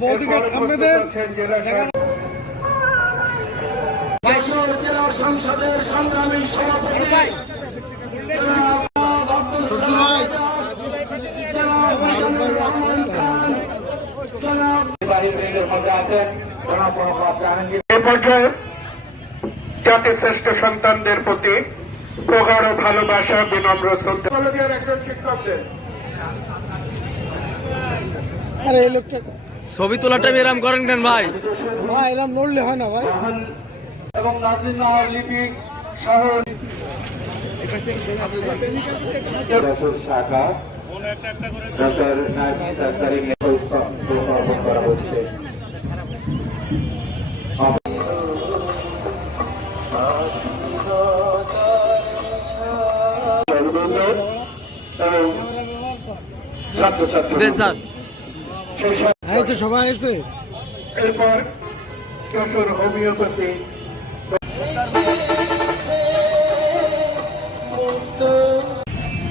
বৌদিকার সামনে দেন। জেলা সংসদের সংগ্রামী সভাপতি জাতির শ্রেষ্ঠ সন্তানদের প্রতি প্রগাঢ় ভালোবাসা, বিনম্র শ্রদ্ধা। একজন শিক্ষকদের আরে এই লোকটা ছবি তোলাটা এরম করেন কেন ভাই? ভাই এরম নড়লে হয় না ভাই। এবং নাজনীন নাহার লিপি সহ শাখা ডক্টর নাইব সরকারি উপস্থাপন করা হচ্ছে। ছাত্রছাত্রী আছে সবাই আছে। এরপর যশোর হোমিওপ্যাথি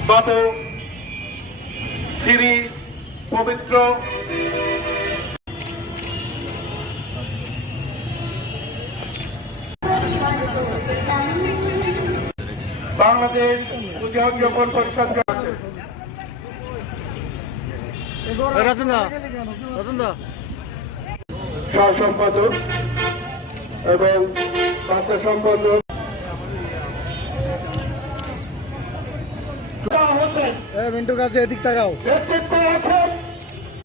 বাবু শ্রী পবিত্র বাংলাদেশ উদযাপন পরিষদ আছে। সহ সম্পাদক এবং বার্তা সম্পাদক মিন্টু কাছে এদিক তাকাও। নেতৃত্বে